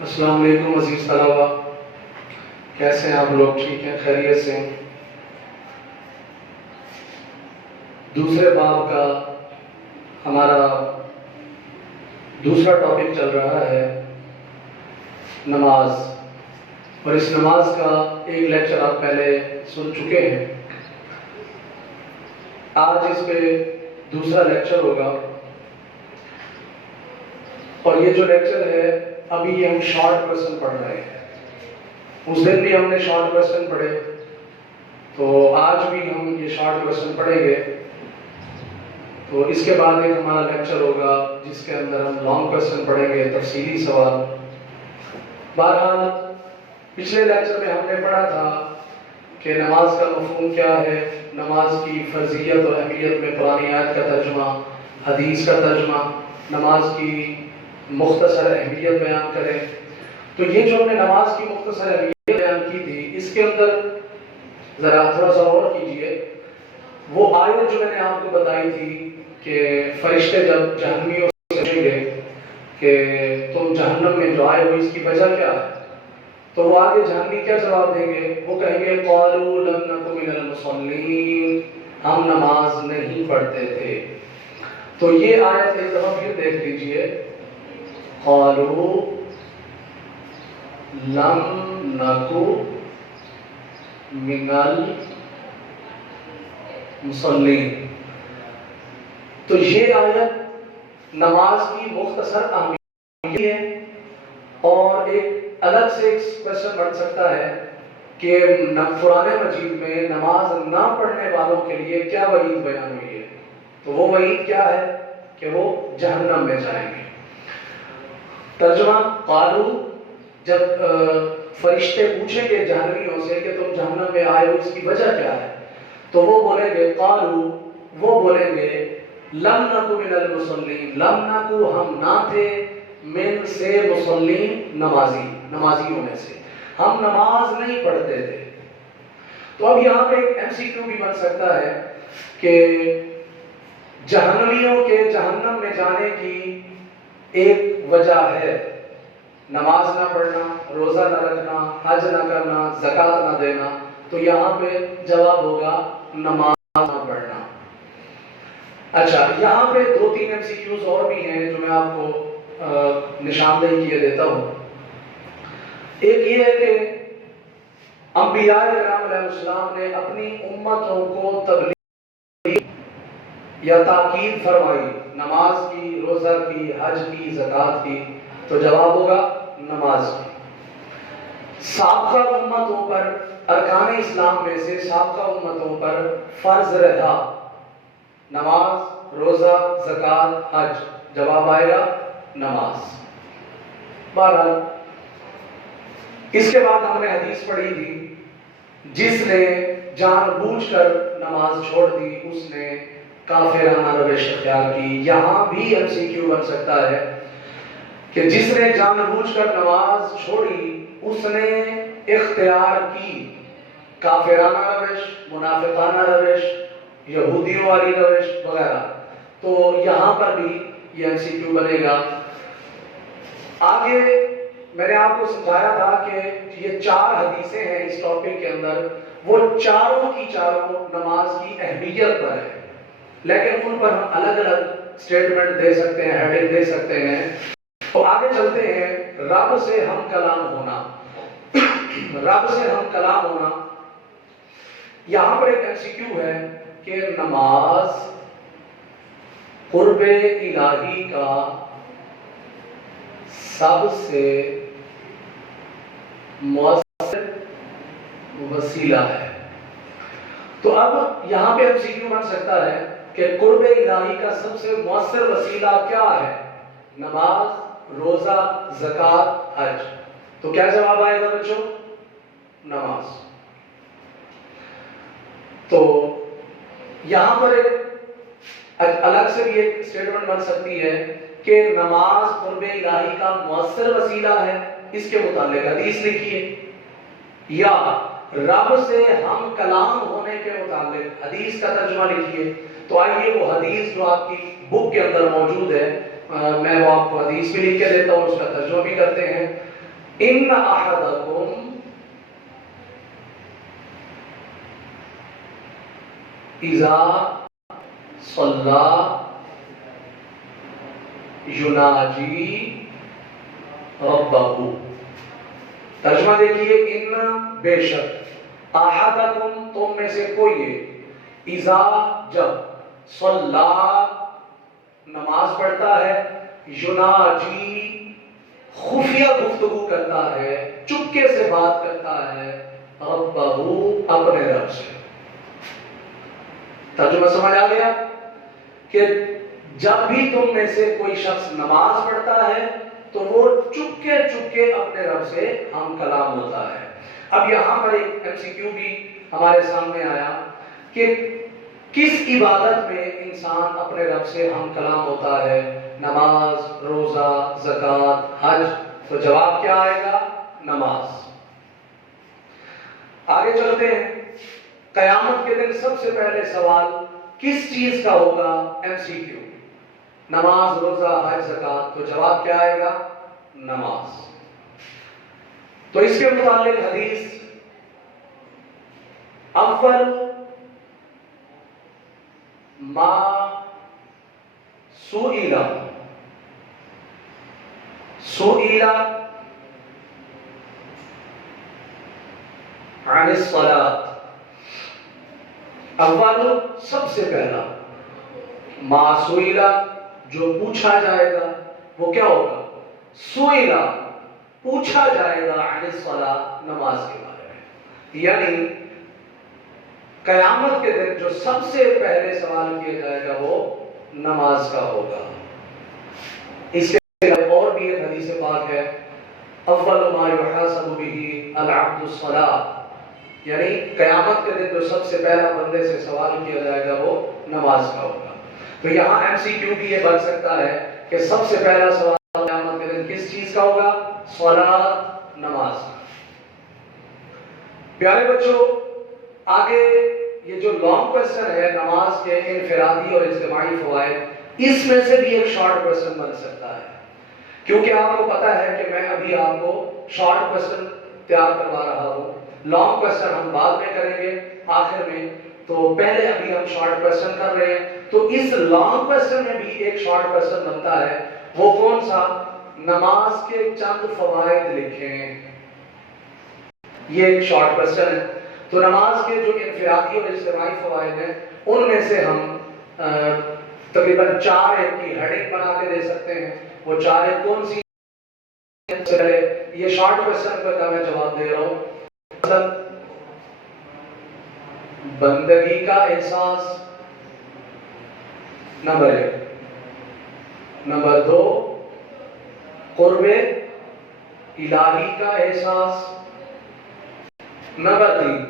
السلام علیکم عزیز طلبہ، کیسے ہیں آپ لوگ؟ ٹھیک ہیں؟ خیریت سے ہیں؟ دوسرے باب کا ہمارا دوسرا ٹاپک چل رہا ہے نماز، اور اس نماز کا ایک لیکچر آپ پہلے سن چکے ہیں۔ آج اس پہ دوسرا لیکچر ہوگا، اور یہ جو لیکچر ہے ابھی ہم شارٹ کوسچن پڑھ رہے ہیں۔ اس دن بھی ہم نے شارٹ کوسچن پڑھے، تو آج بھی ہم یہ شارٹ کوسچن پڑھیں گے۔ تو اس کے بعد ایک ہمارا لیکچر ہوگا جس کے اندر ہم لانگ کوسچن پڑھیں گے، تفصیلی سوال۔ بہرحال پچھلے لیکچر میں ہم نے پڑھا تھا کہ نماز کا مفہوم کیا ہے، نماز کی فرضیت اور اہمیت میں قرآن آیت کا ترجمہ، حدیث کا ترجمہ، نماز کی مختصر اہمیت بیان کریں۔ تو یہ جو ہم نے نماز کی مختصر اہمیت بیان کی تھی، اس کے اندر ذرا تھوڑا سا اور کیجئے۔ وہ آیت جو میں نے آپ کو بتائی تھی کہ فرشتے جب جہنمیوں سے پوچھیں گے کہ تم جہنم میں جو آئے ہو اس کی وجہ کیا ہے، تو وہ آگے جہنمی کیا جواب دیں گے؟ وہ کہیں گے قالوا لم نک من المصلین، ہم نماز نہیں پڑھتے تھے۔ تو یہ آیت ایک دفعہ پھر دیکھ لیجئے، قالوا لم نک من المصلین۔ تو یہ آیت نماز کی مختصر اہمیت ہے، اور ایک الگ سے ایک کوشچن بن سکتا ہے کہ قرآن مجید میں نماز نہ پڑھنے والوں کے لیے کیا وعید بیان ہوئی ہے۔ تو وہ وعید کیا ہے کہ وہ جہنم میں جائیں گے۔ ترجمہ قالو، جب فرشتے پوچھیں گے جہنمیوں سے کہ تم جہنم میں آئے ہو اس کی وجہ کیا ہے، تو وہ بولیں گے قالو، وہ بولیں گے لم نکو من المصلین، لم نکو ہم نہ تھے، من سے مصلین نمازیوں میں سے، ہم نماز نہیں پڑھتے تھے۔ تو اب یہاں پہ ایک MCQ بھی بن سکتا ہے کہ جہنمیوں کے جہنم میں جانے کی ایک وجہ ہے نماز نہ پڑھنا، روزہ نہ رکھنا، حج نہ کرنا، زکوٰۃ نہ دینا۔ تو یہاں پہ جواب ہوگا نماز نہ پڑھنا۔ اچھا، یہاں پہ دو تین MCQs اور بھی ہیں جو میں آپ کو نشاندہی کیے دیتا ہوں۔ ایک یہ ہے کہ انبیاء کرام علیہ السلام نے اپنی امتوں کو تبلیغ یا تاکید فرمائی نماز کی، روزہ کی، حج کی، زکوٰۃ کی، تو جواب ہوگا نماز کی۔ سابقہ امتوں پر، ارکان اسلام میں سے سابقہ امتوں پر فرض رہا نماز، روزہ، زکوٰۃ، حج، جواب آئے گا نماز۔ بہرحال اس کے بعد ہم نے حدیث پڑھی تھی، جس نے جان بوجھ کر نماز چھوڑ دی اس نے کافرانہ روش اختیار کی۔ یہاں بھی MCQ بن سکتا ہے کہ جس نے جان بوجھ کر نماز چھوڑی اس نے اختیار کی کافرانہ روش، منافقانہ روش، یہودیوں والی روش وغیرہ۔ تو یہاں پر بھی یہ MCQ بنے گا۔ آگے میں نے آپ کو سمجھایا تھا کہ یہ 4 حدیثیں ہیں اس ٹاپک کے اندر، وہ چاروں کی چاروں نماز کی اہمیت پر ہے، لیکن ان پر ہم الگ الگ سٹیٹمنٹ دے سکتے ہیں، ہیڈنگ دے سکتے ہیں۔ تو آگے چلتے ہیں، رب سے ہم کلام ہونا۔ رب سے ہم کلام ہونا، یہاں پر ایک MCQ ہے کہ نماز قرب الہی کا سب سے مؤثر وسیلہ ہے۔ تو اب یہاں پہ MCQ بن سکتا ہے کہ قرب الہی کا سب سے مؤثر وسیلہ کیا ہے؟ نماز، روزہ، زکوٰۃ، حج۔ تو کیا جواب آئے گا بچوں؟ نماز۔ تو یہاں پر ایک الگ سے بھی ایک سٹیٹمنٹ بن سکتی ہے کہ نماز قرب الہی کا مؤثر وسیلہ ہے، اس کے متعلق حدیث لکھیے، یا رب سے ہم کلام ہونے کے متعلق حدیث کا ترجمہ لکھیے۔ تو آئیے وہ حدیث جو آپ کی بک کے اندر موجود ہے، میں وہ آپ کو حدیث بھی لکھ کے دیتا ہوں، اس کا ترجمہ بھی کرتے ہیں۔ ان احدکم اذا صلی یناجی ربہ. ترجمہ دیکھیے، ان بے شک، احدکم تم میں سے کوئی ہے، اذا جب، صلی نماز پڑھتا ہے، یناجی خفیہ گفتگو کرتا ہے، چپکے سے بات کرتا ہے، ربہ اپنے رب سے. ترجمہ سمجھ آ گیا کہ جب بھی تم میں سے کوئی شخص نماز پڑھتا ہے تو وہ چپکے چپکے اپنے رب سے ہم کلام ہوتا ہے. اب یہاں پر ایک ایم سی کیو بھی ہمارے سامنے آیا کہ کس عبادت میں انسان اپنے رب سے ہم کلام ہوتا ہے؟ نماز، روزہ، زکوٰۃ، حج. تو جواب کیا آئے گا؟ نماز. آگے چلتے ہیں. قیامت کے دن سب سے پہلے سوال کس چیز کا ہوگا؟ ایم سی کیو. نماز، روزہ، حج، زکوٰۃ. تو جواب کیا آئے گا؟ نماز. تو اس کے متعلق حدیث، اول ما سئل عن الصلاۃ. اول سب سے پہلا، ما سئل جو پوچھا جائے گا وہ کیا ہوگا؟ سئل پوچھا جائے گا عن الصلاۃ نماز کے بارے میں. یعنی قیامت کے دن جو سب سے پہلے سوال کیا جائے گا وہ نماز کا ہوگا. اس کے اور بھی ایک حدیث پاک ہے، اول ما یحاسب به العبد الصلاۃ. یعنی قیامت کے دن جو سب سے پہلا بندے سے سوال کیا جائے گا وہ نماز کا ہوگا. تو یہاں ایم سی کیو بھی یہ بن سکتا ہے کہ سب سے پہلا سوال قیامت کے دن کس چیز کا ہوگا؟ صلاۃ، نماز. پیارے بچوں، آگے یہ جو لانگ کوسچن ہے نماز کے انفرادی اور اجتماعی فوائد، اس میں سے بھی ایک شارٹ کوسچن بن سکتا ہے. کیونکہ آپ کو پتا ہے کہ میں ابھی آپ کو شارٹ کوسچن تیار کروا رہا ہوں. لانگ کوسچن ہم بعد میں کریں گے آخر میں، تو پہلے ابھی ہم شارٹ کوسچن کر رہے ہیں. تو اس لانگ کوسچن میں بھی ایک شارٹ کوسچن بنتا ہے. وہ کون سا؟ نماز کے چند فوائد لکھیں. یہ ایک شارٹ کوسچن ہے. تو نماز کے جو انفرادی اور اجتماعی فوائد ہیں ان میں سے ہم تقریباً 4 ایک کی ہیڈنگ بنا کے دے سکتے ہیں. وہ 4 ایک کون سی؟ یہ شارٹ کوسچن کا میں جواب دے رہا ہوں. بندگی کا احساس، نمبر 1. نمبر 2، قرب الہی کا احساس. نمبر 3،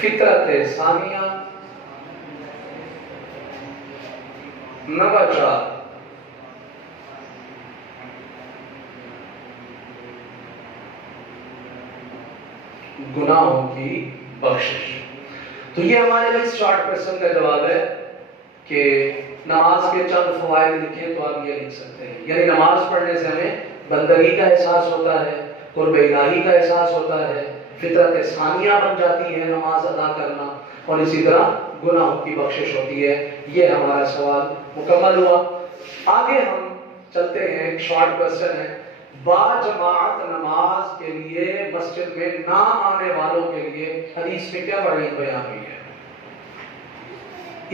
فطرت ثانیہ. نمبر 4، گناہوں کی بخشش. تو یہ ہمارے لیے شارٹ کوسچن کا جواب ہے کہ نماز کے چند فوائد لکھیں. تو آپ یہ لکھ سکتے ہیں، یعنی نماز پڑھنے سے ہمیں بندگی کا احساس ہوتا ہے، قرب الہی کا احساس ہوتا ہے، فطرت ثانیہ بن جاتی ہے نماز ادا کرنا، اور اسی طرح گناہوں کی بخشش ہوتی ہے. یہ ہمارا سوال مکمل ہوا. آگے ہم چلتے ہیں. ایک شارٹ کوسچن ہے، با جماعت نماز کے لیے مسجد میں نہ آنے والوں کے لیے حدیث میں کیا وعید بیان ہوئی ہے؟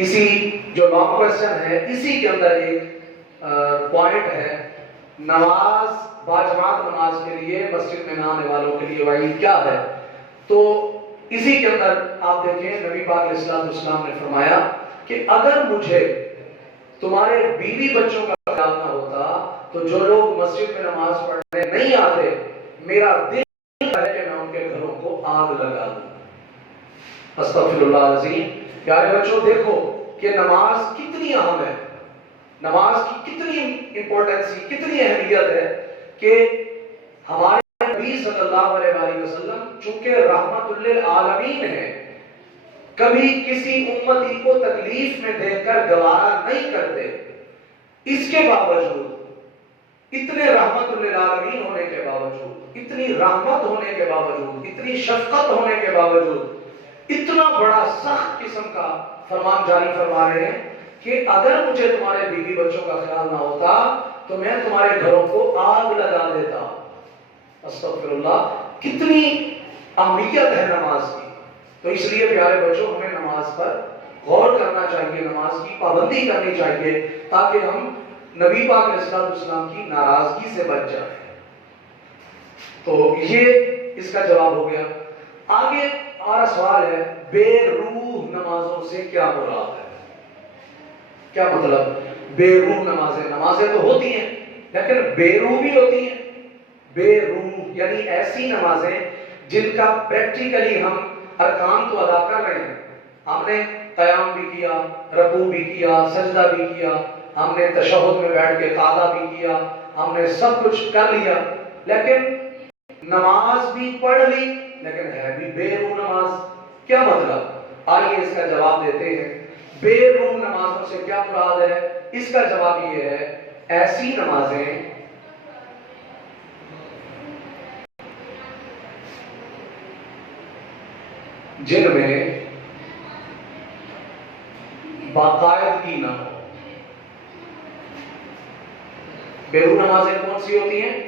اسی جو لانگ کوسچن ہے اسی کے اندر ایک پوائنٹ ہے، نماز با جماعت نماز کے لیے مسجد میں نہ آنے والوں کے لیے وعید کیا ہے. تو اسی کے اندر آپ دیکھیں نبی پاک علیہ السلام نے فرمایا کہ اگر مجھے تمہارے بیوی بچوں کا خیال نہ ہوتا تو جو لوگ مسجد میں نماز پڑھنے نہیں آتے، میرا دل ہے کہ میں ان کے گھروں کو آگ لگا دوں. استغفر اللہ العظیم. پیارے بچوں دیکھو کہ نماز کتنی اہم ہے، نماز کی کتنی امپورٹنس، کتنی اہمیت ہے کہ ہمارے نبی صلی اللہ علیہ وآلہ وسلم چونکہ رحمت للعالمین ہے، کبھی کسی امتی کو تکلیف میں دیکھ کر گوارا نہیں کرتے. اس کے باوجود اتنے رحمت للعالمین ہونے کے باوجود، اتنی رحمت ہونے کے باوجود، اتنی شفقت ہونے کے باوجود اتنا بڑا سخت قسم کا فرمان جاری فرما رہے ہیں کہ اگر مجھے تمہارے بیوی بچوں کا خیال نہ ہوتا تو میں تمہارے گھروں کو آگ لگا دیتا۔ استغفر اللہ، کتنی اہمیت ہے نماز کی۔ تو اس لیے پیارے بچوں، ہمیں نماز پر غور کرنا چاہیے، نماز کی پابندی کرنی چاہیے تاکہ ہم نبی پاک علیہ السلام کی ناراضگی سے بچ جائیں۔ تو یہ اس کا جواب ہو گیا۔ آگے ہمارا سوال ہے، بے روح نمازوں سے کیا مراد ہے؟ کیا مطلب بے روح نمازیں؟ نمازیں تو ہوتی ہیں لیکن بے روح بھی ہوتی ہیں۔ بے روح یعنی ایسی نمازیں جن کا پریکٹیکلی ہم ارکان تو ادا کر رہے ہیں، ہم نے قیام بھی کیا، رکوع بھی کیا، سجدہ بھی کیا، ہم نے تشہد میں بیٹھ کے قعدہ بھی کیا، ہم نے سب کچھ کر لیا، لیکن نماز بھی پڑھ لی لیکن ہے بھی بے روح نماز۔ کیا مطلب؟ آئیے اس کا جواب دیتے ہیں۔ بے روح نمازوں سے کیا مراد ہے؟ اس کا جواب یہ ہے، ایسی نمازیں جن میں باقاعدگی نہ ہو۔ بے روح نمازیں کون سی ہوتی ہیں؟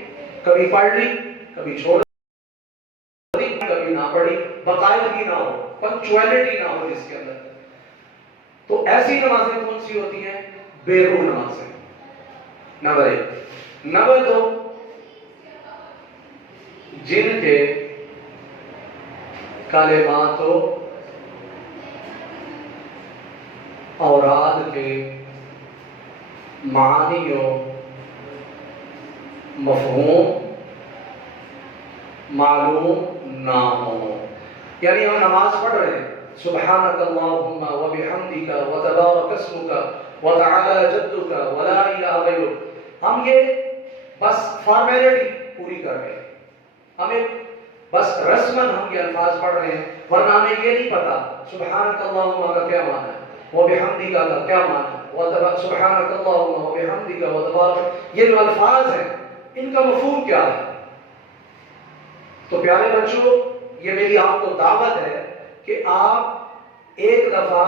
کبھی پڑھ لی، کبھی چھوڑ دی، کبھی نہ پڑھی، باقاعدگی نہ ہو، پنکچویلٹی نہ ہو جس کے اندر۔ تو ایسی نمازیں کون سی ہوتی ہیں؟ بے روح نمازیں۔ نمبر ایک۔ نمبر دو، جن کے کلمات و اوراد کے معانی و مفہوم معلوم نہ ہو۔ یعنی ہم نماز پڑھ رہے ہیں، سبحانک اللہم و بحمدک و تبارک اسمک و تعالی جدک و لا الہ غیرک، ہم یہ بس فارمیلٹی پوری کر رہے ہیں، ہمیں بس رسماً ہم یہ الفاظ پڑھ رہے ہیں، ورنہ ہمیں یہ نہیں پتا سبحانک اللہم کا کیا معنی ہے، و بحمدک کا کیا معنی ہے، سبحانک اللہم و بحمدک و تبارک، یہ جو الفاظ ہیں ان کا مفہوم کیا ہے۔ تو پیارے بچوں، یہ میری آپ کو دعوت ہے کہ آپ ایک دفعہ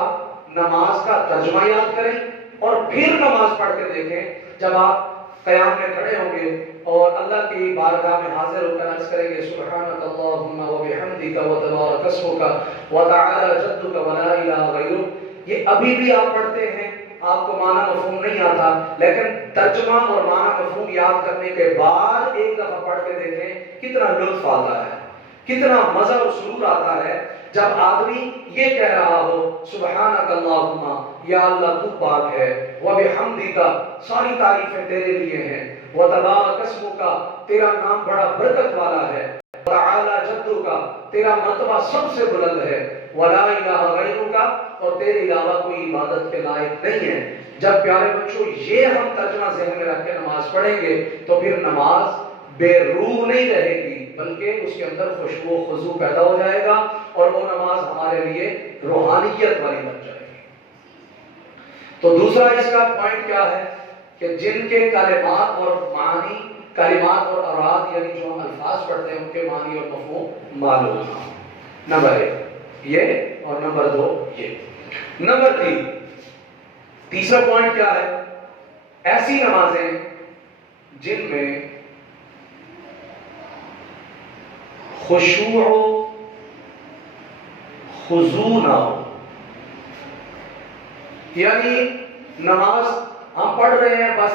نماز کا ترجمہ یاد کریں اور پھر نماز پڑھ کے دیکھیں۔ جب آپ قیام میں کھڑے ہوں گے اور اللہ کی بارگاہ میں حاضر ہو کر عرض کریں گے سبحانک اللہم و بحمدک و تبارک اسمک و تعالی جدک و لا الہ غیرک، یہ ابھی بھی آپ پڑھتے ہیں، آپ کو معنی مفہوم نہیں آتا، لیکن ترجمہ اور معنی مفہوم یاد کرنے کے بعد ایک دفعہ پڑھ کے دیکھیں کتنا لطف آتا ہے، کتنا مزہ و سرور آتا ہے جب آدمی یہ کہہ رہا ہو سبحانک اللہم، یا اللہ تو پاک ہے، وبحمدک، ساری تعریفیں تیرے لیے ہیں، وتبارک اسمک، تیرا نام بڑا برکت والا ہے، تعالی جدک، تیرا مرتبہ سب سے بلند ہے، ولا الہ غیرک، اور تیرے علاوہ کوئی عبادت کے لائق نہیں ہے۔ جب پیارے بچوں یہ ہم ترجمہ ذہن میں رکھ کے نماز پڑھیں گے تو پھر نماز بے روح نہیں رہے گی، بلکہ اس کے اندر خشوع و خضوع پیدا ہو جائے گا اور وہ نماز ہمارے لیے روحانیت والی بن جائے گی۔ تو دوسرا اس کا پوائنٹ کیا ہے کہ جن کے کلمات اور معانی، کلمات اور اوراد یعنی جو ہم الفاظ پڑھتے ہیں ان کے معنی اور مفہوم معلوم ہو۔ نمبر ایک یہ، اور نمبر دو یہ۔ نمبر تین، تیسرا پوائنٹ کیا ہے؟ ایسی نمازیں جن میں خشوع و خضوع نہ ہو، یعنی نماز ہم پڑھ رہے ہیں بس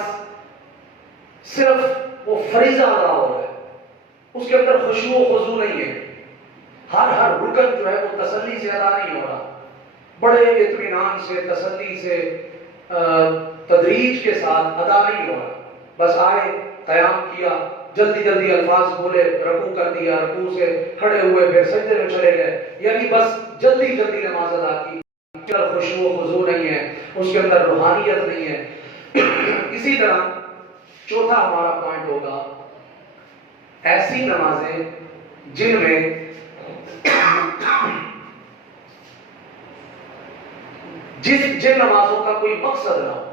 صرف وہ فریضہ ادا ہو رہا ہے، اس کے اندر خشوع و خضوع نہیں ہے، ہر رکن جو ہے وہ تسلی سے ادا نہیں ہو رہا، بڑے اطمینان سے، تسلی سے، تدریج کے ساتھ ادا نہیں ہو رہا، بس آئے قیام کیا، جلدی جلدی الفاظ بولے، رکوع کر دیا، رکوع سے کھڑے ہوئے پھر سجدے میں چلے گئے، یعنی بس جلدی جلدی نماز ادا کی، خشوع و خضوع نہیں ہے، اس کے اندر روحانیت نہیں ہے۔ اسی طرح چوتھا ہمارا پوائنٹ ہوگا ایسی نمازیں جن میں جن نمازوں کا کوئی مقصد نہ ہو،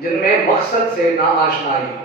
جن میں مقصد سے نا آشنائی ہو،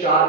4